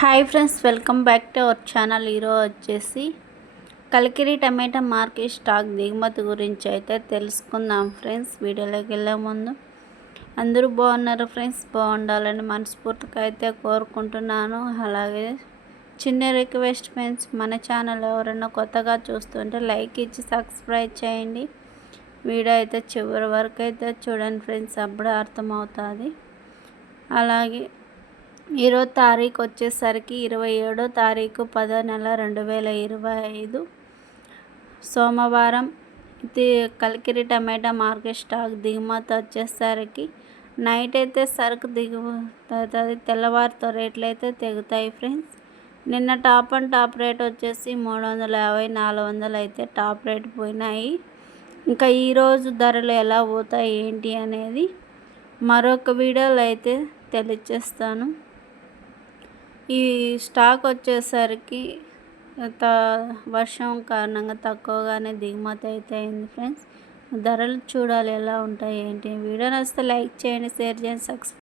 Hi friends welcome back to our channel. ఈరోజు వచ్చేసి కలికిరి టమాటా market stock దిగుమతి గురించి అయితే తెలుసుకుందాం ఫ్రెండ్స్. వీడియోలోకి వెళ్ళే ముందు అందరూ బాగున్నారు ఫ్రెండ్స్. బాగుండాలని మనస్ఫూర్తిగా అయితే కోరుకుంటున్నాను. అలాగే చిన్న రిక్వెస్ట్ ఫ్రెండ్స్ మన ఛానల్ ఎవరైనా కొత్తగా చూస్తుంటే లైక్ ఇచ్చి సబ్స్క్రైబ్ చేయండి. వీడియో అయితే చివరి వరకు అయితే చూడండి ఫ్రెండ్స్ అప్పుడే అర్థమవుతుంది. అలాగే ఇరవై తారీఖు వచ్చేసరికి ఇరవై ఏడో తారీఖు పదో నెల రెండు వేల ఇరవై ఐదు. సోమవారం ఇది కలికిరి టమాటా మార్కెట్ స్టాక్ దిగుమతి వచ్చేసరికి నైట్ అయితే సరుకు దిగుతుంది తెల్లవారితో రేట్లు అయితే తెగుతాయి ఫ్రెండ్స్. నిన్న టాప్ అండ్ టాప్ రేట్ వచ్చేసి మూడు వందల యాభై నాలుగు వందలు అయితే టాప్ రేట్ పోయినాయి. ఇంకా ఈరోజు ధరలు ఎలా పోతాయి ఏంటి అనేది మరొక వీడియోలో అయితే తెలియచేస్తాను ఈ స్టాక్ వచ్చేసరికి త వర్షం కారణంగా తక్కువగానే దిగుమతి అయితే అయింది ఫ్రెండ్స్. ధరలు చూడాలి ఎలా ఉంటాయి ఏంటి? వీడియో నచ్చితే లైక్ చేయండి షేర్ చేయండి సబ్స్క్రైబ్